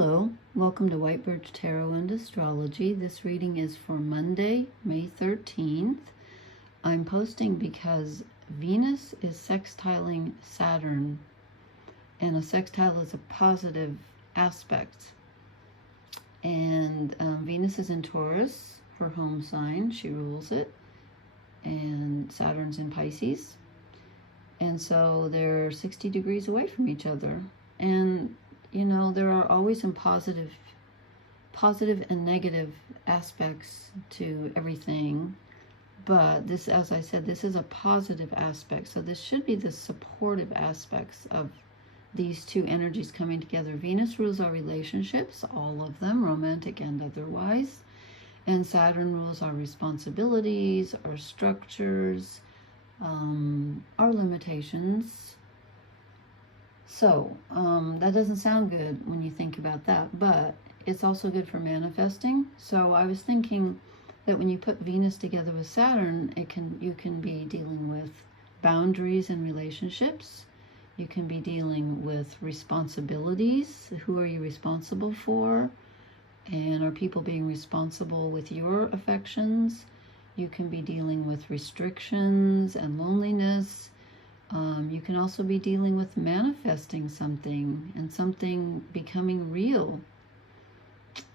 Hello, welcome to White Birch Tarot and Astrology. This reading is for Monday, May 13th. I'm posting because Venus is sextiling Saturn, and a sextile is a positive aspect. And Venus is in Taurus, her home sign, she rules it, and Saturn's in Pisces. And so they're 60 degrees away from each other. And you know, there are always some positive and negative aspects to everything. But this, as I said, this is a positive aspect. So this should be the supportive aspects of these two energies coming together. Venus rules our relationships, all of them, romantic and otherwise. And Saturn rules our responsibilities, our structures, our limitations. So, that doesn't sound good when you think about that, but it's also good for manifesting. So I was thinking that when you put Venus together with Saturn, you can be dealing with boundaries and relationships. You can be dealing with responsibilities. Who are you responsible for? And are people being responsible with your affections? You can be dealing with restrictions and loneliness. You can also be dealing with manifesting something and something becoming real,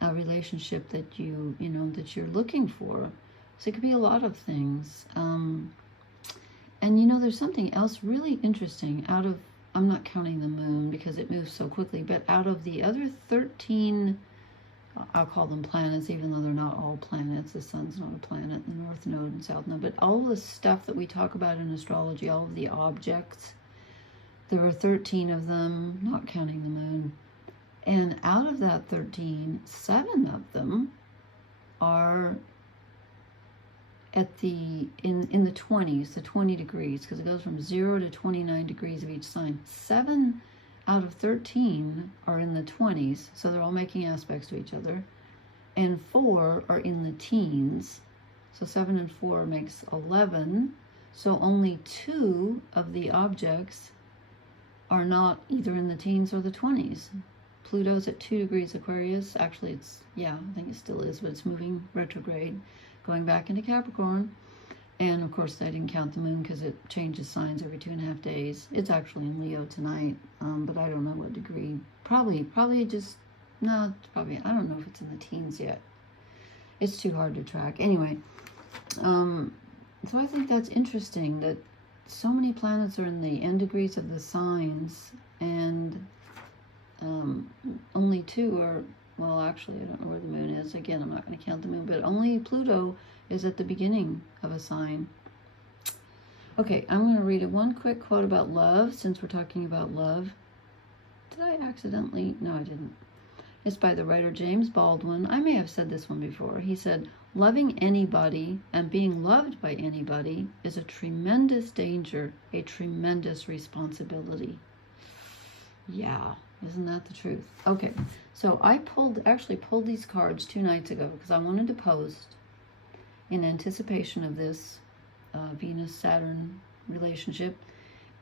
a relationship that that you're looking for. So it could be a lot of things. And there's something else really interesting I'm not counting the moon because it moves so quickly, but out of the other 13, I'll call them planets, even though they're not all planets. The sun's not a planet, the north node and south node. But all the stuff that we talk about in astrology, all of the objects, there are 13 of them, not counting the moon. And out of that 13, 7 of them are at in the 20s, the 20 degrees, because it goes from 0 to 29 degrees of each sign. 7 out of 13 are in the 20s, so they're all making aspects to each other. And 4 are in the teens, so 7 and 4 makes 11. So only 2 of the objects are not either in the teens or the 20s. Pluto's at 2 degrees Aquarius. Actually, I think it still is, but it's moving retrograde, going back into Capricorn. And of course, I didn't count the moon because it changes signs every 2.5 days. It's actually in Leo tonight, but I don't know what degree. Probably just, no, probably, I don't know if it's in the teens yet. It's too hard to track. Anyway, so I think that's interesting that so many planets are in the end degrees of the signs, and only 2 are, well, actually, I don't know where the moon is. Again, I'm not going to count the moon, but only Pluto is at the beginning of a sign. Okay, I'm going to read one quick quote about love, since we're talking about love. Did I accidentally? No, I didn't. It's by the writer James Baldwin. I may have said this one before. He said, "Loving anybody and being loved by anybody is a tremendous danger, a tremendous responsibility." Yeah, isn't that the truth? Okay, so I actually pulled these cards 2 nights ago because I wanted to post in anticipation of this Venus-Saturn relationship,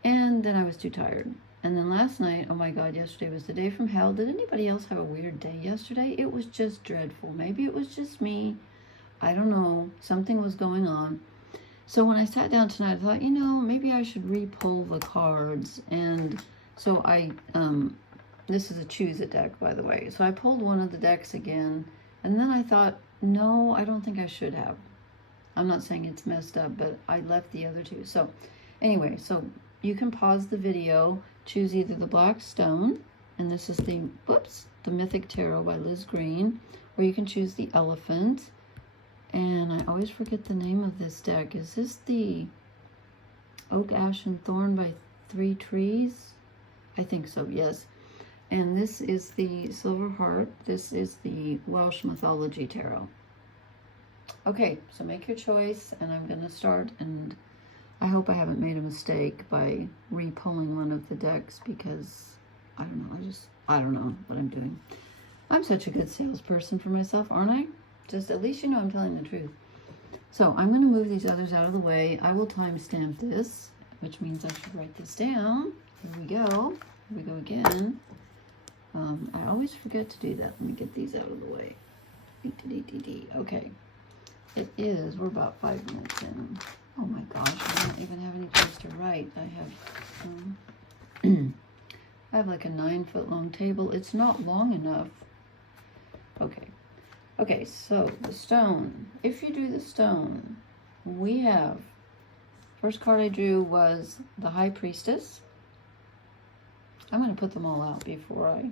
and then I was too tired. And then last night, oh my God, yesterday was the day from hell. Did anybody else have a weird day yesterday? It was just dreadful. Maybe it was just me. I don't know. Something was going on. So when I sat down tonight, I thought, maybe I should re-pull the cards. And so this is a Choose It deck, by the way. So I pulled one of the decks again, and then I thought, no, I don't think I should have. I'm not saying it's messed up, but I left the other 2. So anyway, so you can pause the video, choose either the Black Stone, and this is the Mythic Tarot by Liz Green, or you can choose the Elephant. And I always forget the name of this deck. Is this the Oak, Ash, and Thorn by 3 Trees? I think so, yes. And this is the Silver Heart. This is the Welsh Mythology Tarot. Okay, so make your choice, and I'm going to start, and I hope I haven't made a mistake by re-pulling one of the decks, because I don't know what I'm doing. I'm such a good salesperson for myself, aren't I? Just at least I'm telling the truth. So I'm going to move these others out of the way. I will timestamp this, which means I should write this down. Here we go. Here we go again. I always forget to do that. Let me get these out of the way. Okay. It is, we're about 5 minutes in. Oh my gosh, I don't even have any place to write. I have like a 9-foot long table. It's not long enough. Okay. Okay, so the stone. If you do the stone, we have, first card I drew was the High Priestess. I'm going to put them all out before I,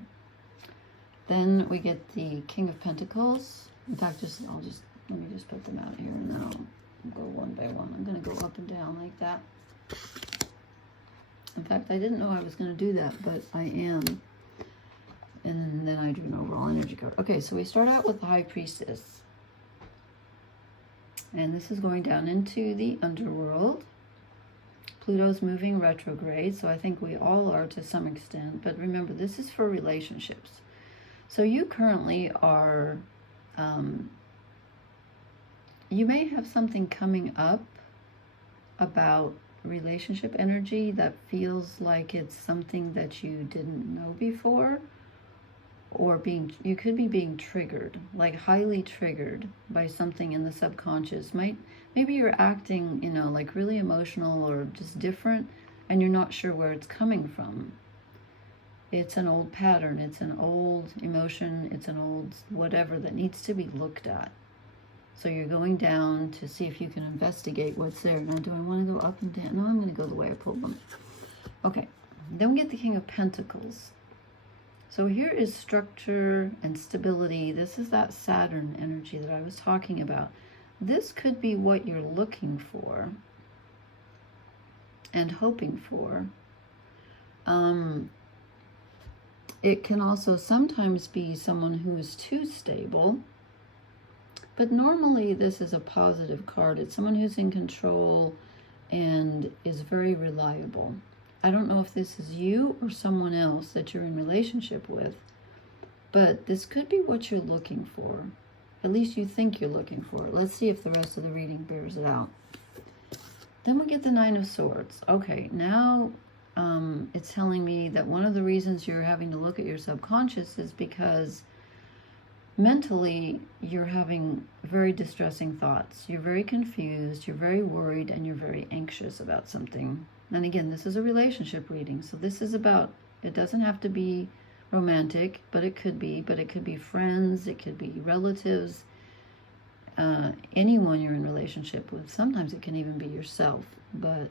then we get the King of Pentacles. In fact, let me just put them out here and then I'll go one by one. I'm going to go up and down like that. In fact, I didn't know I was going to do that, but I am. And then I drew an overall energy card. Okay, so we start out with the High Priestess. And this is going down into the underworld. Pluto's moving retrograde, so I think we all are to some extent. But remember, this is for relationships. So you currently are, you may have something coming up about relationship energy that feels like it's something that you didn't know before, or you could be being triggered, like highly triggered by something in the subconscious. Maybe you're acting, like really emotional or just different, and you're not sure where it's coming from. It's an old pattern, it's an old emotion, it's an old whatever that needs to be looked at. So you're going down to see if you can investigate what's there. Now, do I want to go up and down? No, I'm going to go the way I pulled them. Okay, then we get the King of Pentacles. So here is structure and stability. This is that Saturn energy that I was talking about. This could be what you're looking for and hoping for. It can also sometimes be someone who is too stable. But normally this is a positive card. It's someone who's in control and is very reliable. I don't know if this is you or someone else that you're in relationship with, but this could be what you're looking for. At least you think you're looking for it. Let's see if the rest of the reading bears it out. Then we get the Nine of Swords. Okay, now it's telling me that one of the reasons you're having to look at your subconscious is because mentally, you're having very distressing thoughts. You're very confused, you're very worried, and you're very anxious about something. And again, this is a relationship reading. So this is about, it doesn't have to be romantic, but it could be friends, it could be relatives, anyone you're in relationship with. Sometimes it can even be yourself. But,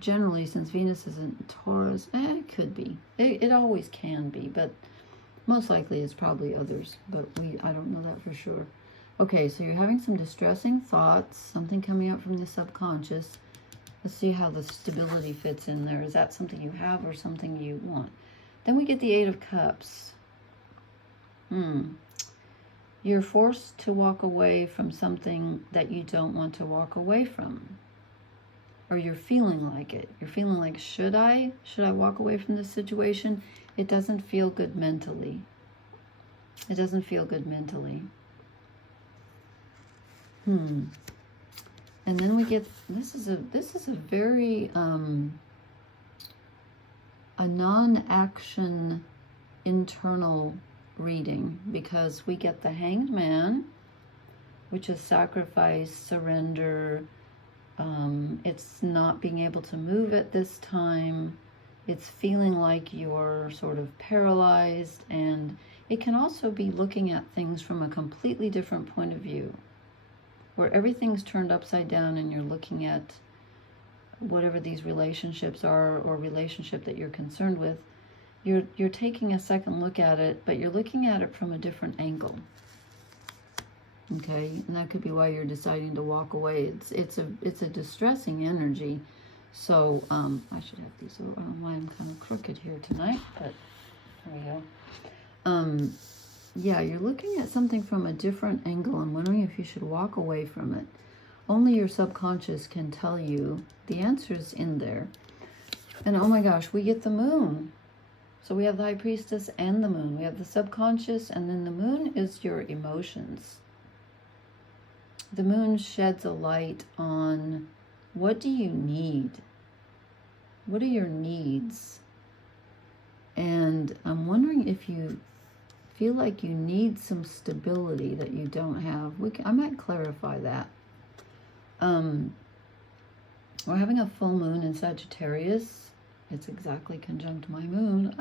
generally, since Venus isn't Taurus, it could be. It always can be, but most likely it's probably others, but I don't know that for sure. Okay, so you're having some distressing thoughts, something coming up from the subconscious. Let's see how the stability fits in there. Is that something you have or something you want? Then we get the Eight of Cups. You're forced to walk away from something that you don't want to walk away from. Or you're feeling like it. You're feeling like, should I walk away from this situation? It doesn't feel good mentally. It doesn't feel good mentally. And then we get, this is a very a non-action internal reading, because we get the Hanged Man, which is sacrifice, surrender. It's not being able to move at this time. It's feeling like you're sort of paralyzed, and it can also be looking at things from a completely different point of view, where everything's turned upside down and you're looking at whatever these relationships are, or relationship that you're concerned with. You're taking a second look at it, but you're looking at it from a different angle. Okay, and that could be why you're deciding to walk away. It's a distressing energy. So I should have these. I don't know why I'm kind of crooked here tonight, but there we go. Yeah, you're looking at something from a different angle and wondering if you should walk away from it. Only your subconscious can tell you the answers in there. And oh my gosh, we get the Moon. So we have the High Priestess and the Moon. We have the subconscious, and then the Moon is your emotions. The Moon sheds a light on, what do you need? What are your needs? And I'm wondering if you feel like you need some stability that you don't have. I might clarify that. We're having a full moon in Sagittarius. It's exactly conjunct my moon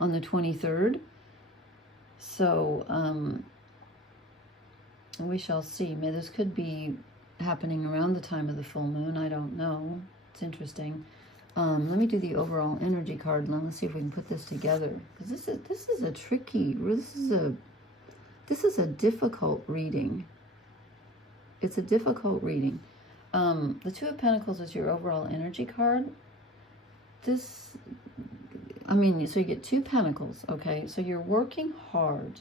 on the 23rd. So we shall see. This could be happening around the time of the full moon. I don't know. It's interesting. Let me do the overall energy card and let's see if we can put this together. Because this is a tricky. This is a difficult reading. It's a difficult reading. The Two of Pentacles is your overall energy card. So you get 2 pentacles, okay? So you're working hard.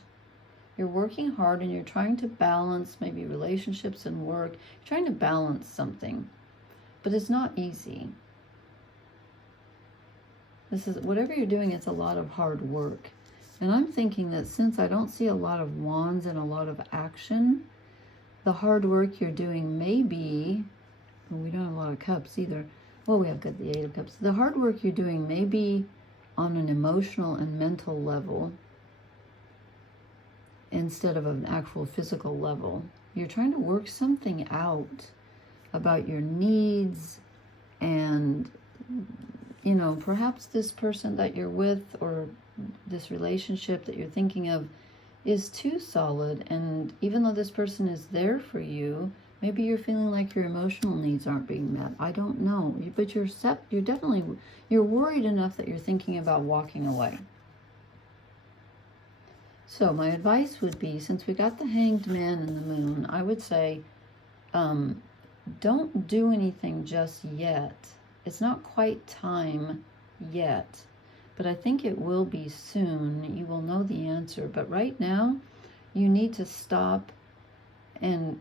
You're working hard and you're trying to balance maybe relationships and work. You're trying to balance something, but it's not easy. Whatever you're doing, it's a lot of hard work. And I'm thinking that since I don't see a lot of wands and a lot of action, the hard work you're doing may be, well, we don't have a lot of cups either. Well, we have got the 8 of cups. The hard work you're doing may be on an emotional and mental level instead of an actual physical level. You're trying to work something out about your needs and, perhaps this person that you're with or this relationship that you're thinking of is too solid. And even though this person is there for you, maybe you're feeling like your emotional needs aren't being met. I don't know. But you're worried enough that you're thinking about walking away. So my advice would be, since we got the Hanged Man and the Moon, I would say don't do anything just yet. It's not quite time yet, but I think it will be soon. You will know the answer. But right now, you need to stop and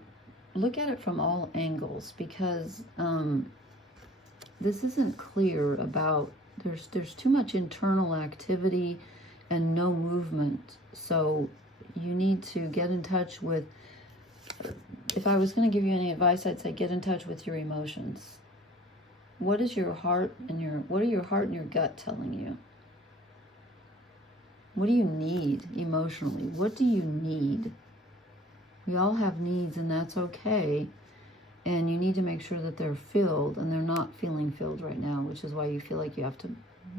look at it from all angles, because this isn't clear about, there's too much internal activity and no movement. So you need to get in touch with, if I was going to give you any advice, I'd say get in touch with your emotions. What is your heart and what are your heart and your gut telling you? What do you need emotionally? What do you need? We all have needs, and that's okay. And you need to make sure that they're filled, and they're not feeling filled right now, which is why you feel like you have to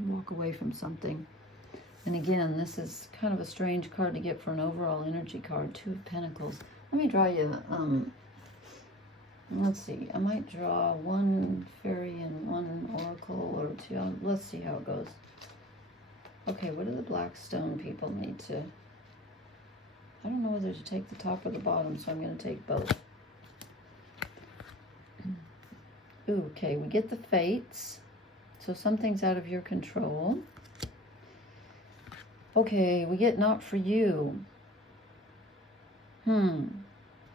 walk away from something. And again, this is kind of a strange card to get for an overall energy card, 2 of Pentacles. Let me draw you, let's see, I might draw 1 fairy and 1 oracle, or 2. Let's see how it goes. Okay, what do the black stone people need to... I don't know whether to take the top or the bottom, so I'm going to take both. Ooh, okay, we get the fates. So something's out of your control. Okay, we get not for you.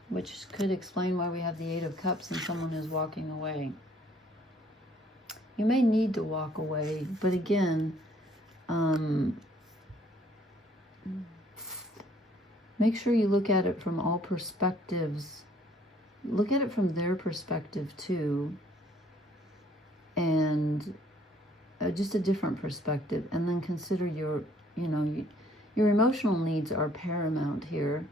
Which could explain why we have the 8 of Cups and someone is walking away. You may need to walk away, but again, make sure you look at it from all perspectives. Look at it from their perspective too, and just a different perspective, and then consider your emotional needs are paramount here,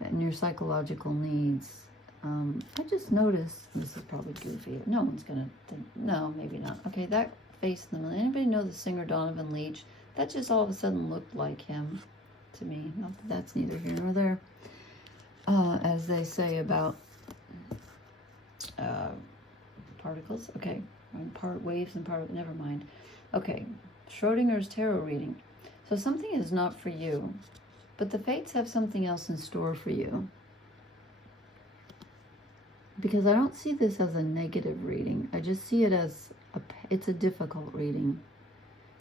and your psychological needs. I just noticed, this is probably goofy. No one's gonna think, no, maybe not. Okay, that face in the middle. Anybody know the singer Donovan Leitch? That just all of a sudden looked like him to me. Not that that's neither here nor there. As they say about particles. Okay, part waves and part, never mind. Okay, Schrodinger's tarot reading. So something is not for you, but the fates have something else in store for you. Because I don't see this as a negative reading. I just see it as it's a difficult reading.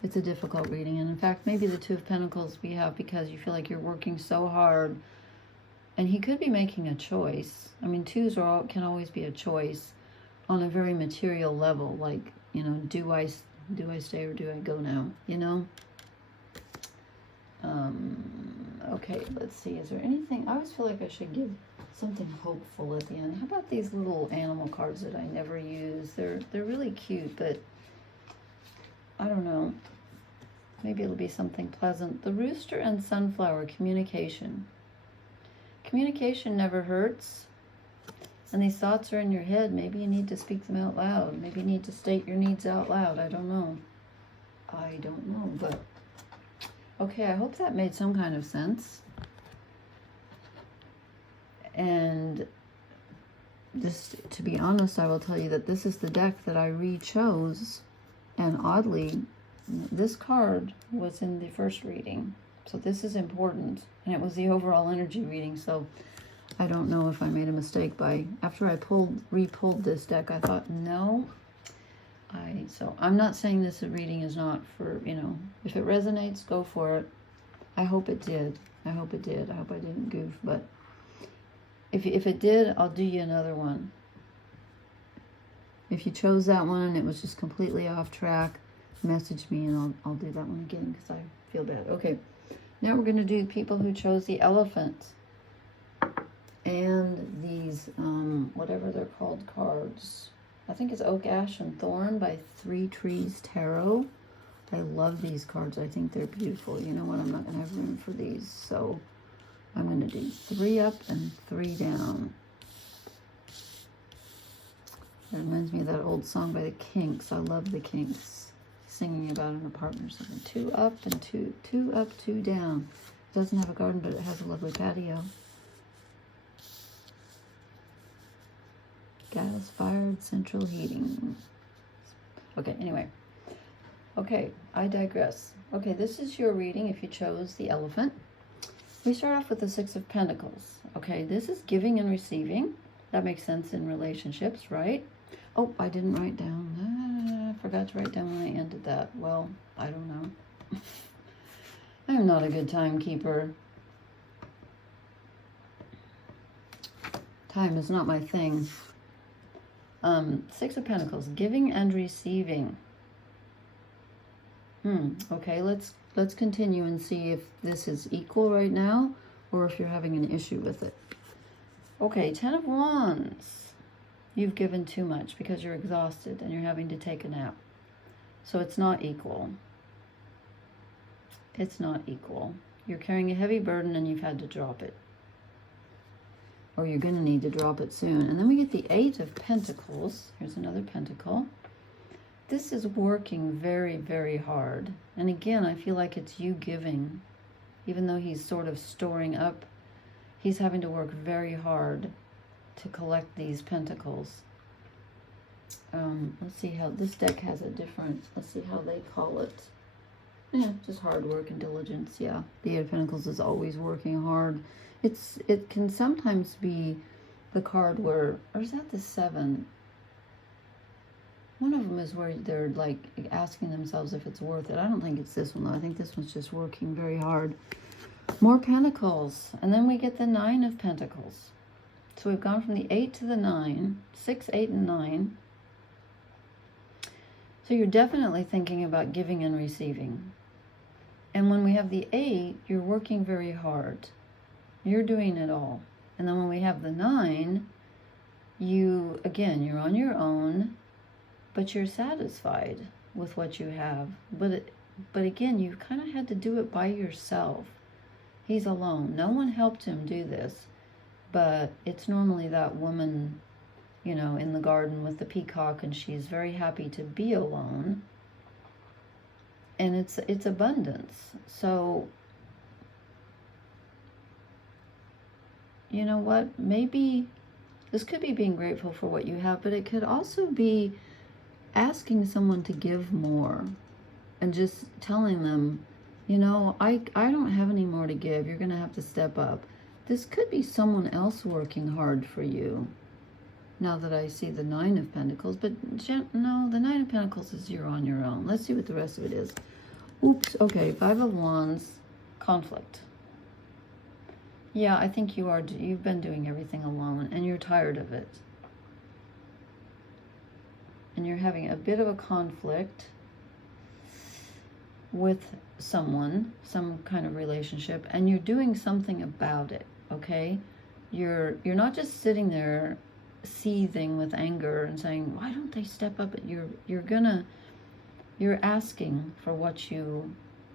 It's a difficult reading. And in fact, maybe the 2 of Pentacles we have because you feel like you're working so hard. And he could be making a choice. I mean, 2s can always be a choice on a very material level. Like, do I stay or do I go now? Okay, let's see. Is there anything? I always feel like I should give something hopeful at the end. How about these little animal cards that I never use? They're really cute, but I don't know. Maybe it'll be something pleasant. The rooster and sunflower, communication. Communication never hurts. And these thoughts are in your head. Maybe you need to speak them out loud. Maybe you need to state your needs out loud. I don't know. But okay, I hope that made some kind of sense. And just to be honest, I will tell you that this is the deck that I re-chose. And oddly, this card was in the first reading. So this is important. And it was the overall energy reading. So I don't know if I made a mistake after I re-pulled this deck, I thought, no. So I'm not saying this reading is not for, if it resonates, go for it. I hope it did. I hope it did. I hope I didn't goof, but if it did, I'll do you another one. If you chose that one and it was just completely off track, message me and I'll do that one again because I feel bad. Okay, now we're going to do people who chose the elephant and these, whatever they're called, cards. I think it's Oak, Ash, and Thorn by Three Trees Tarot. I love these cards. I think they're beautiful. You know what? I'm not going to have room for these, so I'm going to do 3 up and 3 down. That reminds me of that old song by the Kinks. I love the Kinks. Singing about an apartment or something. 2 up and 2 up, 2 down. It doesn't have a garden, but it has a lovely patio. Gas-fired central heating. Okay, anyway. Okay, I digress. Okay, this is your reading if you chose the elephant. We start off with the 6 of Pentacles. Okay, this is giving and receiving. That makes sense in relationships, right? Oh, I didn't write down. I forgot to write down when I ended that. Well, I don't know. I am not a good timekeeper. Time is not my thing. 6 of Pentacles, giving and receiving. Okay, let's continue and see if this is equal right now or if you're having an issue with it. Okay, 10 of Wands. You've given too much because you're exhausted and you're having to take a nap. So it's not equal. It's not equal. You're carrying a heavy burden and you've had to drop it. Or you're going to need to drop it soon. And then we get the 8 of Pentacles. Here's another pentacle. This is working very, very hard. And again, I feel like it's you giving. Even though he's sort of storing up, he's having to work very hard to collect these pentacles. Let's see how this deck has a different, let's see how they call it. Yeah, just hard work and diligence. Yeah, the 8 of Pentacles is always working hard. It can sometimes be the card where, or is that the 7? One of them is where they're like asking themselves if it's worth it. I don't think it's this one though. I think this one's just working very hard. More Pentacles. And then we get the 9 of Pentacles. So we've gone from the 8 to the 9. 6, 8, and 9. So you're definitely thinking about giving and receiving. And when we have the 8, you're working very hard. You're doing it all. And then when we have the 9, you're on your own, but you're satisfied with what you have. But again, you kind of had to do it by yourself. He's alone. No one helped him do this. But it's normally that woman, in the garden with the peacock, and she's very happy to be alone. And it's abundance. So, you know what? Maybe this could be being grateful for what you have, but it could also be asking someone to give more and just telling them, I don't have any more to give. You're going to have to step up. This could be someone else working hard for you. Now that I see the 9 of Pentacles, but no, the 9 of Pentacles is you're on your own. Let's see what the rest of it is. Oops, okay, 5 of Wands, conflict. Yeah, I think you've been doing everything alone and you're tired of it. And you're having a bit of a conflict with someone, some kind of relationship, and you're doing something about it, okay? You're not just sitting there seething with anger and saying, why don't they step up? You're asking for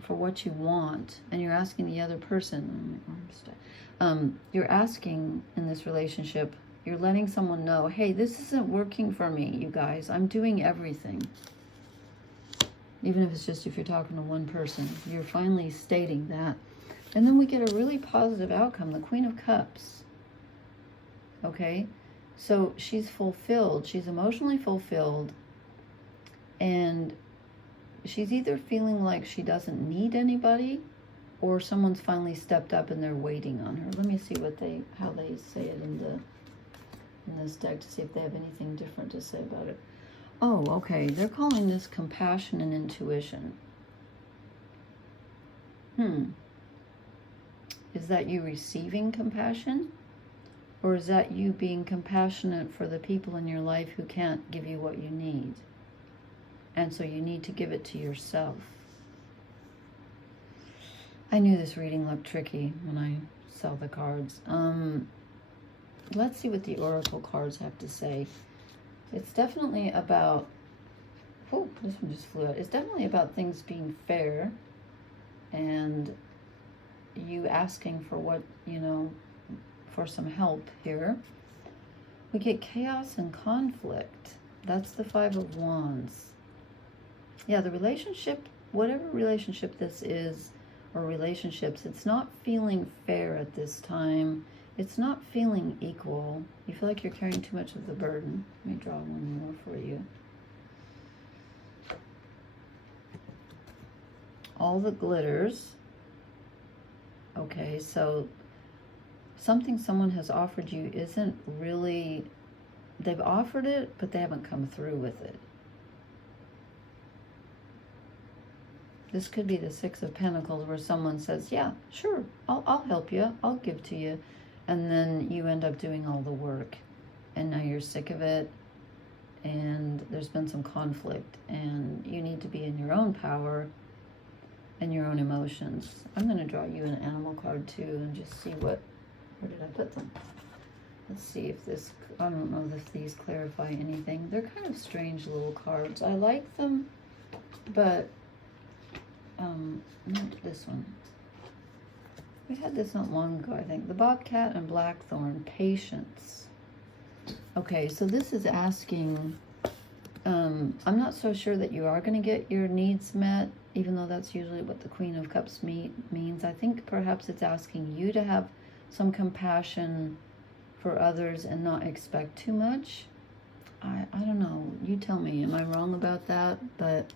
for what you want, and you're asking the other person, you're asking in this relationship, you're letting someone know, hey, this isn't working for me, you guys. I'm doing everything. Even if it's just if you're talking to one person, you're finally stating that. And then we get a really positive outcome, the Queen of Cups. Okay? So she's fulfilled. She's emotionally fulfilled. And she's either feeling like she doesn't need anybody, or someone's finally stepped up and they're waiting on her. Let me see how they say it in this deck to see if they have anything different to say about it. Oh, okay. They're calling this compassion and intuition. Is that you receiving compassion? Or is that you being compassionate for the people in your life who can't give you what you need? And so you need to give it to yourself. I knew this reading looked tricky when I saw the cards. Let's see what the Oracle cards have to say. It's definitely about, oh, this one just flew out. It's definitely about things being fair and you asking for what, for some help here. We get chaos and conflict. That's the Five of Wands. Yeah, the relationship, whatever relationship this is, or relationships, it's not feeling fair at this time. It's not feeling equal. You feel like you're carrying too much of the burden. Let me draw one more for you. All the glitters. Okay, so something someone has offered you isn't really, they've offered it, but they haven't come through with it. This could be the Six of Pentacles, where someone says, yeah, sure, I'll help you, I'll give to you. And then you end up doing all the work. And now you're sick of it. And there's been some conflict. And you need to be in your own power and your own emotions. I'm going to draw you an animal card too and just see where did I put them? Let's see if this, I don't know if these clarify anything. They're kind of strange little cards. I like them, but not this one. We had this not long ago, I think. The Bobcat and Blackthorn, patience. Okay, so this is asking, I'm not so sure that you are going to get your needs met, even though that's usually what the Queen of Cups means. I think perhaps it's asking you to have some compassion for others and not expect too much. I don't know. You tell me. Am I wrong about that? But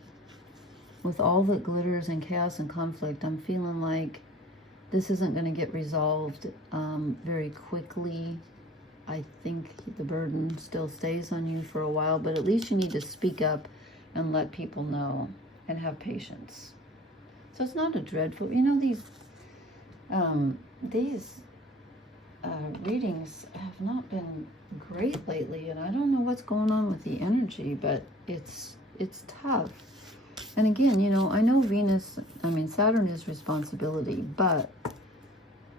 with all that glitters and chaos and conflict, I'm feeling like this isn't going to get resolved very quickly. I think the burden still stays on you for a while, but at least you need to speak up and let people know and have patience. So it's not a dreadful, these readings have not been great lately, and I don't know what's going on with the energy, but it's tough. And again, I know Saturn is responsibility, but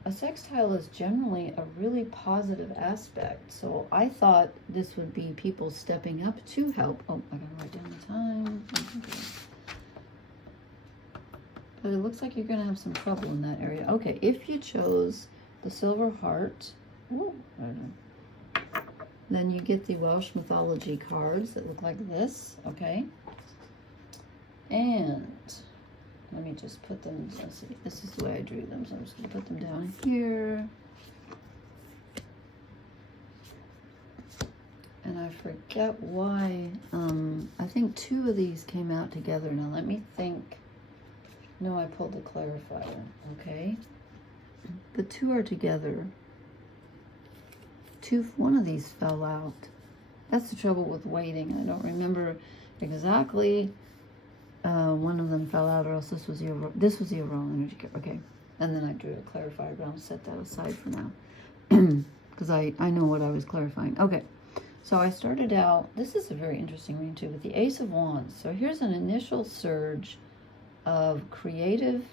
a sextile is generally a really positive aspect. So I thought this would be people stepping up to help. Oh, I gotta write down the time. Okay. But it looks like you're gonna have some trouble in that area. Okay, if you chose the Silver Heart, then you get the Welsh mythology cards that look like this, okay? And let me just put them, let's see, this is the way I drew them, so I'm just going to put them down here. And I forget why, I think two of these came out together. Now let me think. No, I pulled the clarifier, okay? The two are together. One of these fell out. That's the trouble with waiting. I don't remember exactly. One of them fell out, or else this was the overall energy. Okay, and then I drew a clarifier, but I'll set that aside for now because I know what I was clarifying. Okay, so I started out. This is a very interesting reading too, with the Ace of Wands. So here's an initial surge of creative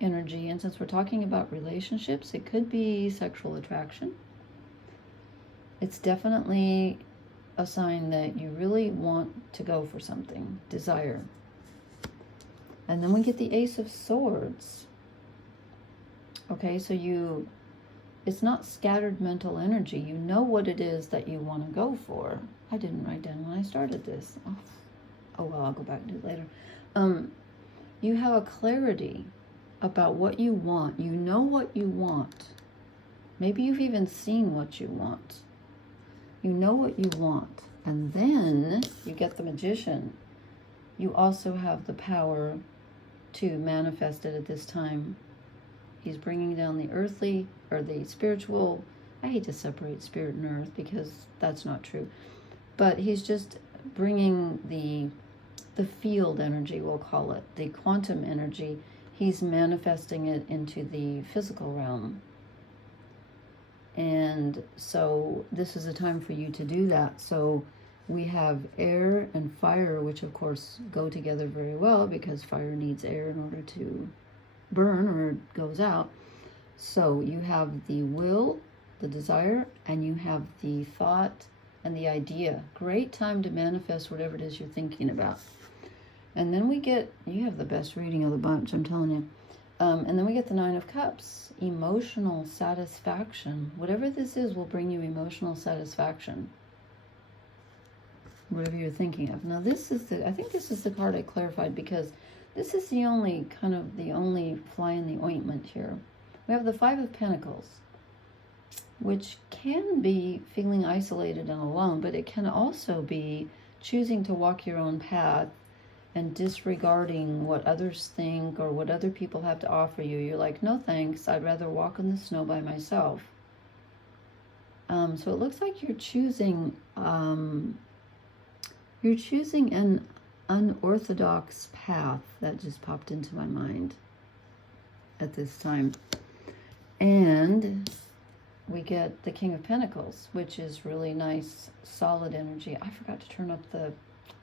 energy, and since we're talking about relationships, it could be sexual attraction. It's definitely a sign that you really want to go for something, desire. And then we get the Ace of Swords. Okay, so it's not scattered mental energy. You know what it is that you want to go for. I didn't write down when I started this. Oh well, I'll go back and do it later. You have a clarity about what you want. You know what you want. Maybe you've even seen what you want. You know what you want. And then you get the Magician. You also have the power to manifest it at this time. He's bringing down the earthly, or the spiritual. I hate to separate spirit and earth because that's not true. But he's just bringing the field energy, we'll call it, the quantum energy. He's manifesting it into the physical realm. And so this is a time for you to do that. So we have air and fire, which of course go together very well because fire needs air in order to burn or it goes out. So you have the will, the desire, and you have the thought and the idea. Great time to manifest whatever it is you're thinking about. And then you have the best reading of the bunch, I'm telling you. And then we get the Nine of Cups, emotional satisfaction. Whatever this is will bring you emotional satisfaction. Whatever you're thinking of. Now I think this is the card I clarified because this is the only fly in the ointment here. We have the Five of Pentacles, which can be feeling isolated and alone, but it can also be choosing to walk your own path and disregarding what others think or what other people have to offer you. You're like, no thanks, I'd rather walk in the snow by myself. So it looks like you're choosing an unorthodox path. That just popped into my mind at this time. And we get the King of Pentacles, which is really nice, solid energy. I forgot to turn up the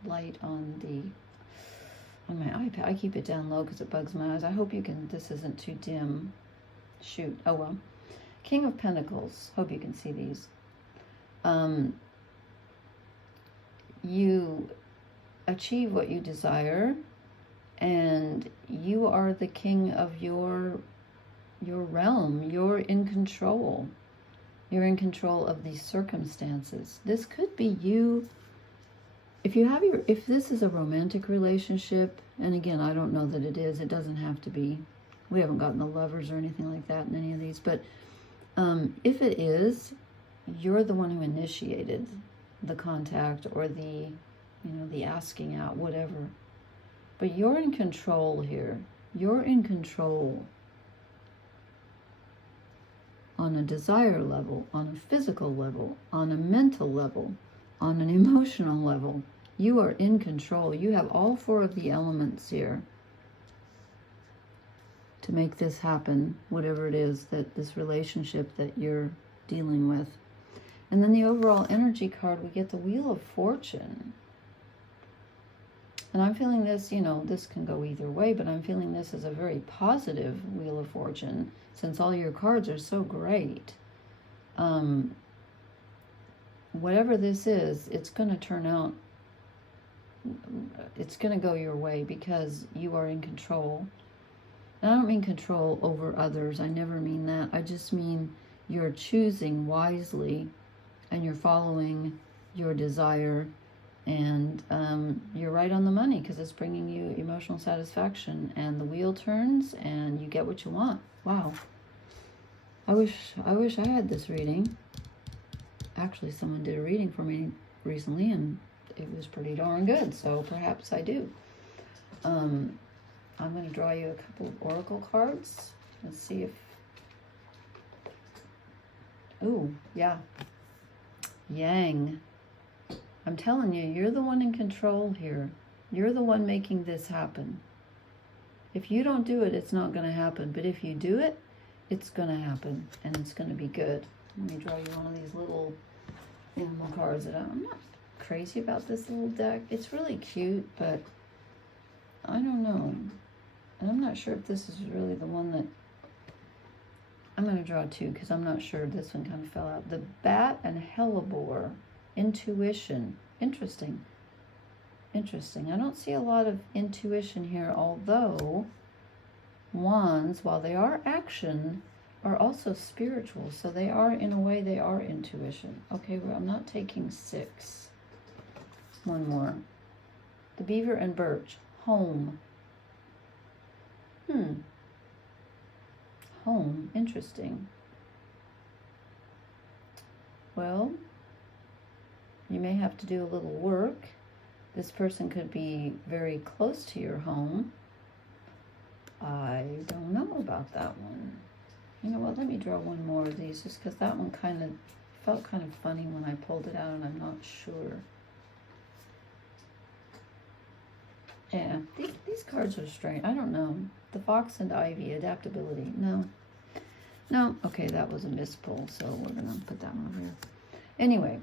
light on my iPad. I keep it down low because it bugs my eyes. I hope this isn't too dim. Shoot. Oh well. King of Pentacles. Hope you can see these. You achieve what you desire, and you are the king of your realm. You're in control. You're in control of these circumstances. This could be you. If this is a romantic relationship, and again, I don't know that it is. It doesn't have to be. We haven't gotten the Lovers or anything like that in any of these. But if it is, you're the one who initiated the contact or the asking out, whatever. But you're in control here. You're in control on a desire level, on a physical level, on a mental level, on an emotional level. You are in control. You have all four of the elements here to make this happen, whatever it is that this relationship that you're dealing with. And then the overall energy card, we get the Wheel of Fortune. And I'm feeling this, this can go either way, but I'm feeling this as a very positive Wheel of Fortune, since all your cards are so great. Whatever this is, it's going to turn out, it's going to go your way because you are in control. And I don't mean control over others. I never mean that. I just mean you're choosing wisely and you're following your desire. And you're right on the money because it's bringing you emotional satisfaction. And the wheel turns and you get what you want. Wow. I wish I had this reading. Actually, someone did a reading for me recently and it was pretty darn good. So perhaps I do. I'm going to draw you a couple of oracle cards. Let's see if... Ooh, yeah. Yang. I'm telling you, you're the one in control here. You're the one making this happen. If you don't do it, it's not going to happen. But if you do it, it's going to happen. And it's going to be good. Let me draw you one of these little animal cards. I'm not crazy about this little deck. It's really cute, but I don't know. And I'm not sure if this is really the one that... I'm going to draw two because I'm not sure. This one kind of fell out. The Bat and Hellebore. Intuition. Interesting. Interesting. I don't see a lot of intuition here, although wands, while they are action, are also spiritual. So they are, in a way, they are intuition. Okay, well, I'm not taking 6. One more. The beaver and birch. Home. Home. Interesting. Well, you may have to do a little work. This person could be very close to your home. I don't know about that one. You know what, let me draw one more of these, just because that one kind of felt kind of funny when I pulled it out, and I'm not sure. Yeah, these cards are strange. I don't know. The fox and ivy, adaptability. No. Okay, that was a mispull, so we're going to put that one over here. Anyway,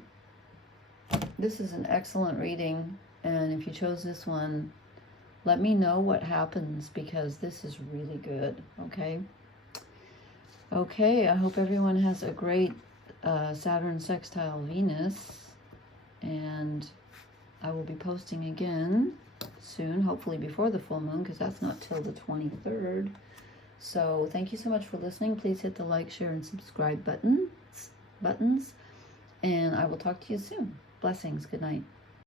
this is an excellent reading, and if you chose this one, let me know what happens, because this is really good, okay? Okay, I hope everyone has a great Saturn sextile Venus, and I will be posting again soon, hopefully before the full moon, because that's not till the 23rd. So thank you so much for listening. Please hit the like, share, and subscribe buttons, and I will talk to you soon. Blessings. Good night.